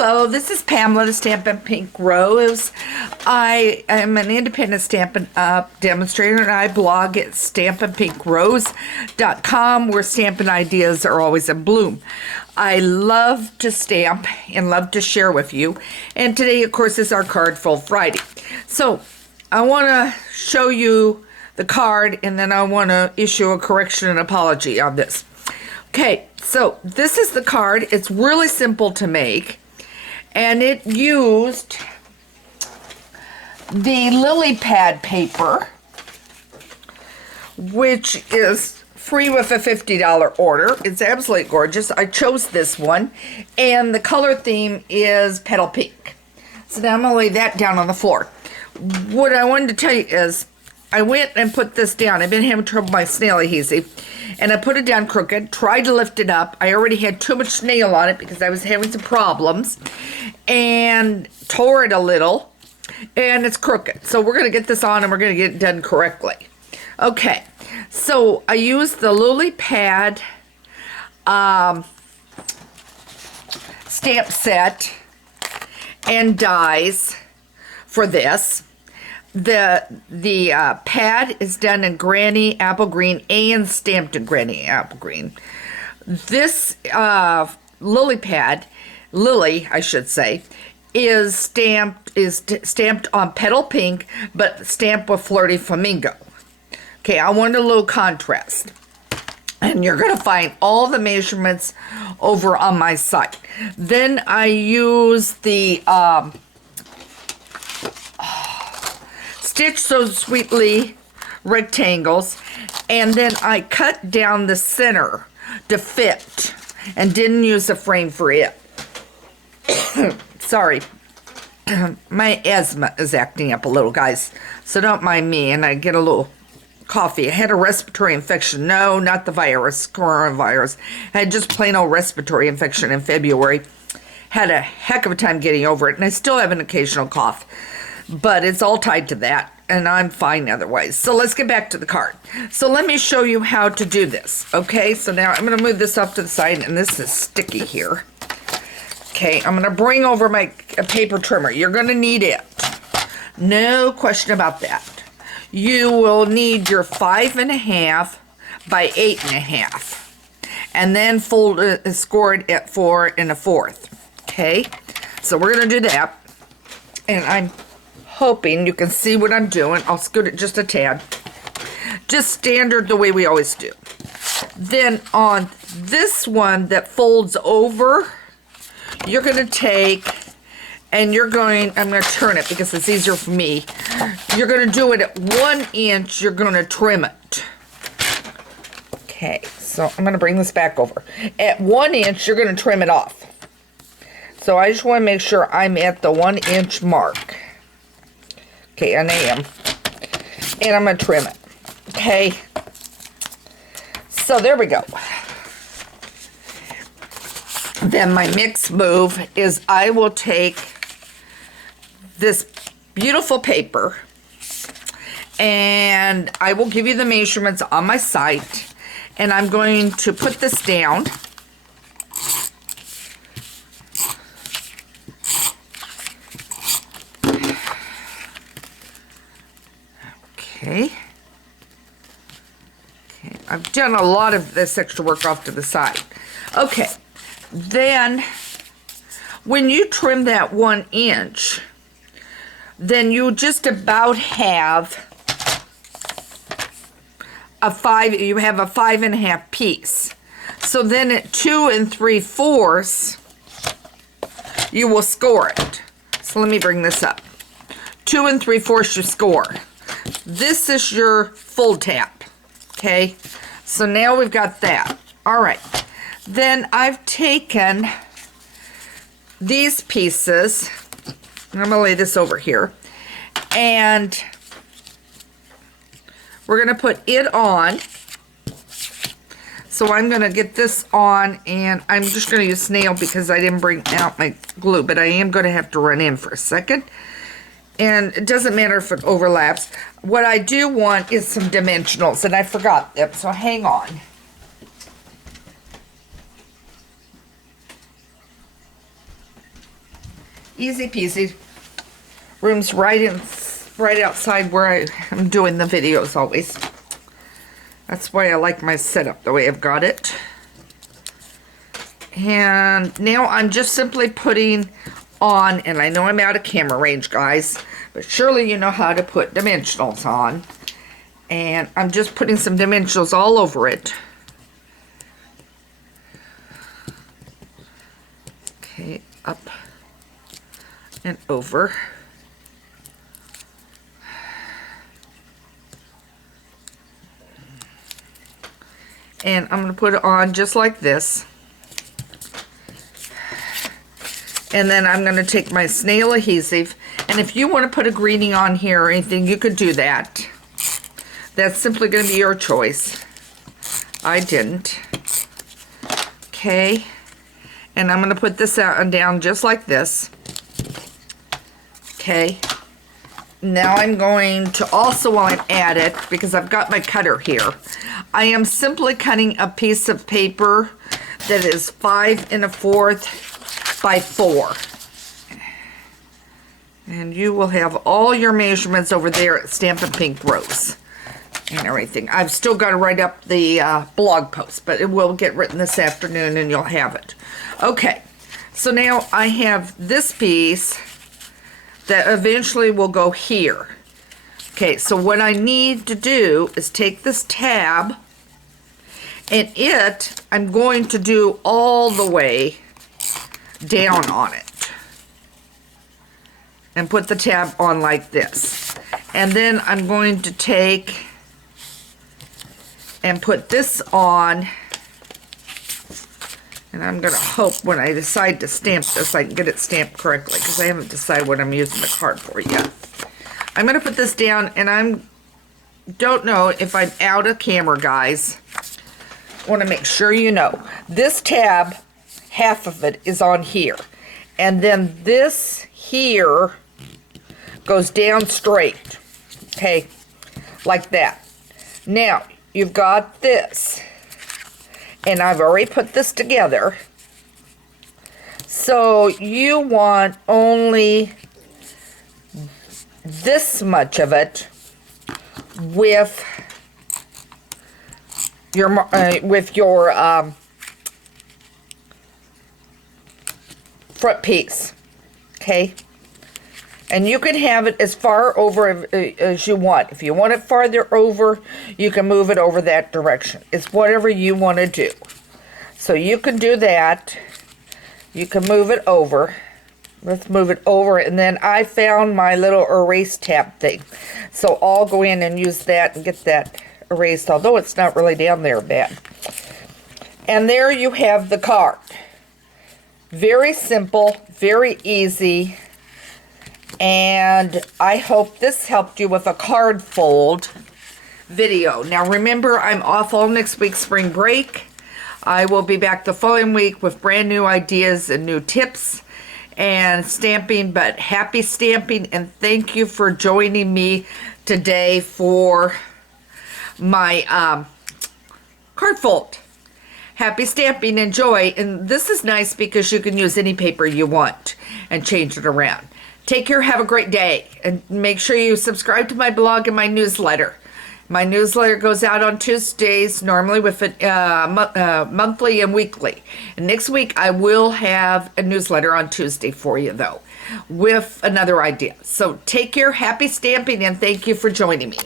Hello, this is Pamela, the Stampin Pink Rose. I am an independent Stampin Up demonstrator, and I blog at stampinpinkrose.com, where stampin' ideas are always in bloom. I love to stamp and love to share with you. And today, of course, is our Card Full Friday. So I want to show you the card, and then I want to issue a correction and apology on this. Okay, so this is the card. It's really simple to make, and it used the lily pad paper, which is free with a $50 order. It's absolutely gorgeous. I chose this one, and the color theme is petal pink. So now I'm going to lay that down on the floor. What I wanted to tell you is I went and put this down. I've been having trouble with my snail adhesive, and I put it down crooked, tried to lift it up. I already had too much nail on it because I was having some problems, and tore it a little, and it's crooked. So we're going to get this on, and we're going to get it done correctly. Okay, so I used the lily pad stamp set and dies for this. The pad is done in Granny Apple Green and stamped in Granny Apple Green. This lily I should say, is stamped on petal pink, but stamped with Flirty Flamingo. Okay, I wanted a little contrast. And you're going to find all the measurements over on my site. Then I use the Stitch So Sweetly rectangles, and then I cut down the center to fit and didn't use a frame for it. Sorry, my asthma is acting up a little, guys, so don't mind me, and I get a little coffee. I had a respiratory infection. No, not the virus, coronavirus. I had just plain old respiratory infection in February. Had a heck of a time getting over it, and I still have an occasional cough. But it's all tied to that, and I'm fine otherwise. So let's get back to the card. So let me show you how to do this. Okay, so now I'm going to move this up to the side, and this is sticky here. Okay, I'm going to bring over my paper trimmer. You're going to need it. No question about that. You will need your 5.5 by 8.5, and then fold it, scored at 4 1/4. Okay, so we're going to do that, and I'm hoping you can see what I'm doing. I'll scoot it just a tad. Just standard the way we always do. Then on this one that folds over, you're going to take, and I'm going to turn it because it's easier for me. You're going to do it at 1 inch. You're going to trim it. Okay, so I'm going to bring this back over. At 1 inch, you're going to trim it off. So I just want to make sure I'm at the 1 inch mark. Okay, and I am. And I'm going to trim it. Okay. So there we go. Then my next move is I will take this beautiful paper, and I will give you the measurements on my site, and I'm going to put this down. Okay. I've done a lot of this extra work off to the side. Okay. Then, when you trim that 1 inch, then you just about have a 5.5 piece. So then at 2 3/4, you will score it. So let me bring this up. 2 3/4 you score. This is your fold tab. Okay, so now we've got that. All right. Then I've taken these pieces, and I'm going to lay this over here, and we're going to put it on. So I'm going to get this on, and I'm just going to use snail because I didn't bring out my glue, but I am going to have to run in for a second. And it doesn't matter if it overlaps. What I do want is some dimensionals, and I forgot them, so hang on. Easy peasy. Room's right outside where I'm doing the videos always. That's why I like my setup the way I've got it. And now I'm just simply putting on, and I know I'm out of camera range, guys, but surely you know how to put dimensionals on. And I'm just putting some dimensionals all over it. Okay, up and over. And I'm going to put it on just like this. And then I'm going to take my snail adhesive, and if you want to put a greeting on here or anything, you could do that. That's simply going to be your choice. I didn't. Okay. And I'm going to put this out and down just like this. Okay. Now I'm going to also, while I'm at it, because I've got my cutter here, I am simply cutting a piece of paper that is 5 1/4 by 4. And you will have all your measurements over there at Stampin Pink Rose and everything. I've still got to write up the blog post, but it will get written this afternoon and you'll have it. Okay, so now I have this piece that eventually will go here. Okay, so what I need to do is take this tab, and I'm going to do all the way down on it and put the tab on like this. And then I'm going to take and put this on, and I'm going to hope when I decide to stamp this I can get it stamped correctly, because I haven't decided what I'm using the card for yet. I'm going to put this down, and don't know if I'm out of camera, guys. I want to make sure you know this tab, half of it is on here, and then this here goes down straight, okay, like that. Now you've got this, and I've already put this together, so you want only this much of it with your front piece, okay? And you can have it as far over as you want. If you want it farther over, you can move it over that direction. It's whatever you want to do. So you can do that. You can move it over. Let's move it over. And then I found my little erase tab thing. So I'll go in and use that and get that erased, although it's not really down there bad. And there you have the card. Very simple, very easy. And I hope this helped you with a card fold video. Now remember, I'm off all next week, spring break. I will be back the following week with brand new ideas and new tips and stamping, but happy stamping, and thank you for joining me today for my card fold. Happy stamping, enjoy. And this is nice because you can use any paper you want and change it around. Take care, have a great day, and make sure you subscribe to my blog and my newsletter. My newsletter goes out on Tuesdays, normally with monthly and weekly. And next week I will have a newsletter on Tuesday for you, though, with another idea. So take care, happy stamping, and thank you for joining me.